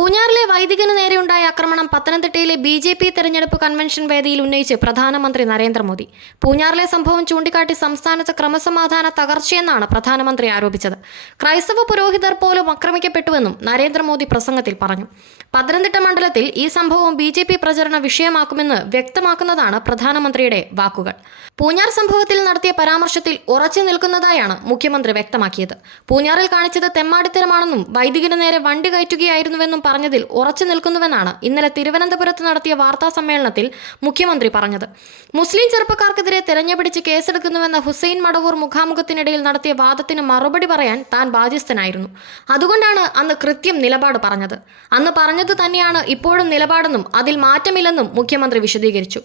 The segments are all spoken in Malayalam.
പൂഞ്ഞാറിലെ വൈദികന് നേരെയുണ്ടായ ആക്രമണം പത്തനംതിട്ടയിലെ ബി.ജെ.പി. തെരഞ്ഞെടുപ്പ് കൺവെൻഷൻ വേദിയിൽ ഉന്നയിച്ച് പ്രധാനമന്ത്രി നരേന്ദ്രമോദി. പൂഞ്ഞാറിലെ സംഭവം ചൂണ്ടിക്കാട്ടി സംസ്ഥാനത്ത് ക്രമസമാധാന തകർച്ചയെന്നാണ് പ്രധാനമന്ത്രി ആരോപിച്ചത്. ക്രൈസ്തവ പുരോഹിതർ പോലും ആക്രമിക്കപ്പെട്ടുവെന്നും നരേന്ദ്രമോദി പ്രസംഗത്തിൽ പറഞ്ഞു. പത്തനംതിട്ട മണ്ഡലത്തിൽ ഈ സംഭവം ബി.ജെ.പി. പ്രചരണ വിഷയമാക്കുമെന്ന് വ്യക്തമാക്കുന്നതാണ് പ്രധാനമന്ത്രിയുടെ വാക്കുകൾ. പൂഞ്ഞാർ സംഭവത്തിൽ നടത്തിയ പരാമർശത്തിൽ ഉറച്ചു നിൽക്കുന്നതായാണ് മുഖ്യമന്ത്രി വ്യക്തമാക്കിയത്. പൂഞ്ഞാറിൽ കാണിച്ചത് തെമ്മാടിത്തരമാണെന്നും വൈദികന് നേരെ വണ്ടി കയറ്റുകയായിരുന്നുവെന്നും പറഞ്ഞതിൽ ഉറച്ചു നിൽക്കുന്നുവെന്നാണ് ഇന്നലെ തിരുവനന്തപുരത്ത് നടത്തിയ വാർത്താ സമ്മേളനത്തിൽ മുഖ്യമന്ത്രി പറഞ്ഞത്. മുസ്ലിം ചെറുപ്പക്കാർക്കെതിരെ തെരഞ്ഞെടുപ്പിച്ച് കേസെടുക്കുന്നുവെന്ന ഹുസൈൻ മടവൂർ മുഖാമുഖത്തിനിടയിൽ നടത്തിയ വാദത്തിന് മറുപടി പറയാൻ താൻ ബാധ്യസ്ഥനായിരുന്നു. അതുകൊണ്ടാണ് അന്ന് കൃത്യം നിലപാട് പറഞ്ഞത്. അന്ന് പറഞ്ഞത് തന്നെയാണ് ഇപ്പോഴും നിലപാടെന്നും അതിൽ മാറ്റമില്ലെന്നും മുഖ്യമന്ത്രി വിശദീകരിച്ചു.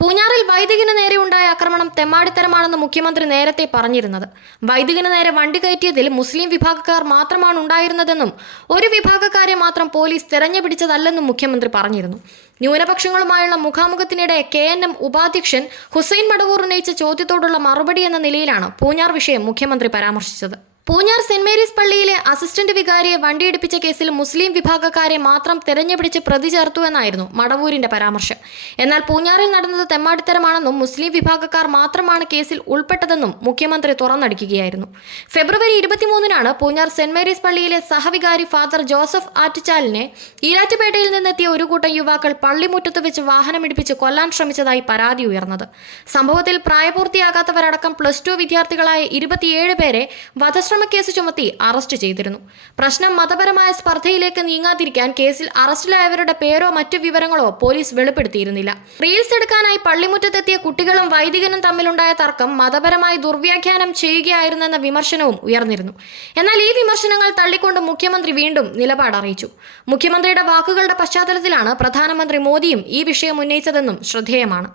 പൂഞ്ഞാറിൽ വൈദികന് നേരെ ഉണ്ടായ ആക്രമണം തെമ്മാടിത്തരമാണെന്ന് മുഖ്യമന്ത്രി നേരത്തെ പറഞ്ഞിരുന്നത്. വൈദികന് നേരെ വണ്ടി കയറ്റിയതിൽ മുസ്ലിം വിഭാഗക്കാർ മാത്രമാണ് ഉണ്ടായിരുന്നതെന്നും ഒരു വിഭാഗക്കാരെ മാത്രം പോലീസ് തെരഞ്ഞുപിടിച്ചതല്ലെന്നും മുഖ്യമന്ത്രി പറഞ്ഞിരുന്നു. ന്യൂനപക്ഷങ്ങളുമായുള്ള മുഖാമുഖത്തിനിടെ KNM ഉപാധ്യക്ഷൻ ഹുസൈൻ മടവൂർ ഉന്നയിച്ച ചോദ്യത്തോടുള്ള മറുപടി എന്ന നിലയിലാണ് പൂഞ്ഞാർ വിഷയം മുഖ്യമന്ത്രി പരാമർശിച്ചത്. പൂഞ്ഞാർ സെന്റ് മേരീസ് പള്ളിയിലെ അസിസ്റ്റന്റ് വികാരിയെ വണ്ടിയിടിപ്പിച്ച കേസിൽ മുസ്ലിം വിഭാഗക്കാരെ മാത്രം തെരഞ്ഞുപിടിച്ച് പ്രതി ചേർത്തുവെന്നായിരുന്നു മടവൂരിന്റെ പരാമർശം. എന്നാൽ പൂഞ്ഞാറിൽ നടന്നത് തെമ്മാടിത്തരമാണെന്നും മുസ്ലിം വിഭാഗക്കാർ മാത്രമാണ് കേസിൽ ഉൾപ്പെട്ടതെന്നും മുഖ്യമന്ത്രി തുറന്നടിക്കുകയായിരുന്നു. ഫെബ്രുവരി 23-നാണ് പൂഞ്ഞാർ സെന്റ് മേരീസ് പള്ളിയിലെ സഹവികാരി ഫാദർ ജോസഫ് ആറ്റുചാലിനെ ഈരാറ്റുപേട്ടയിൽ നിന്നെത്തിയ ഒരു കൂട്ടം യുവാക്കൾ പള്ളിമുറ്റത്ത് വെച്ച് വാഹനമിടിപ്പിച്ച് കൊല്ലാൻ ശ്രമിച്ചതായി പരാതി ഉയർന്നത്. സംഭവത്തിൽ പ്രായപൂർത്തിയാകാത്തവരടക്കം +2 വിദ്യാർത്ഥികളായ 27 പേരെ കേസ് ചുമത്തി അറസ്റ്റ് ചെയ്തിരുന്നു. പ്രശ്നം മതപരമായ സ്പർദ്ധയിലേക്ക് നീങ്ങാതിരിക്കാൻ കേസിൽ അറസ്റ്റിലായവരുടെ പേരോ മറ്റു വിവരങ്ങളോ പോലീസ് വെളിപ്പെടുത്തിയിരുന്നില്ല. റീൽസ് എടുക്കാനായി പള്ളിമുറ്റത്തെത്തിയ കുട്ടികളും വൈദികനും തമ്മിലുണ്ടായ തർക്കം മതപരമായി ദുർവ്യാഖ്യാനം ചെയ്യുകയായിരുന്നെന്ന വിമർശനവും ഉയർന്നിരുന്നു. എന്നാൽ ഈ വിമർശനങ്ങൾ തള്ളിക്കൊണ്ട് മുഖ്യമന്ത്രി വീണ്ടും നിലപാട് അറിയിച്ചു. മുഖ്യമന്ത്രിയുടെ വാക്കുകളുടെ പശ്ചാത്തലത്തിലാണ് പ്രധാനമന്ത്രി മോദിയും ഈ വിഷയം ഉന്നയിച്ചതെന്നും ശ്രദ്ധേയമാണ്.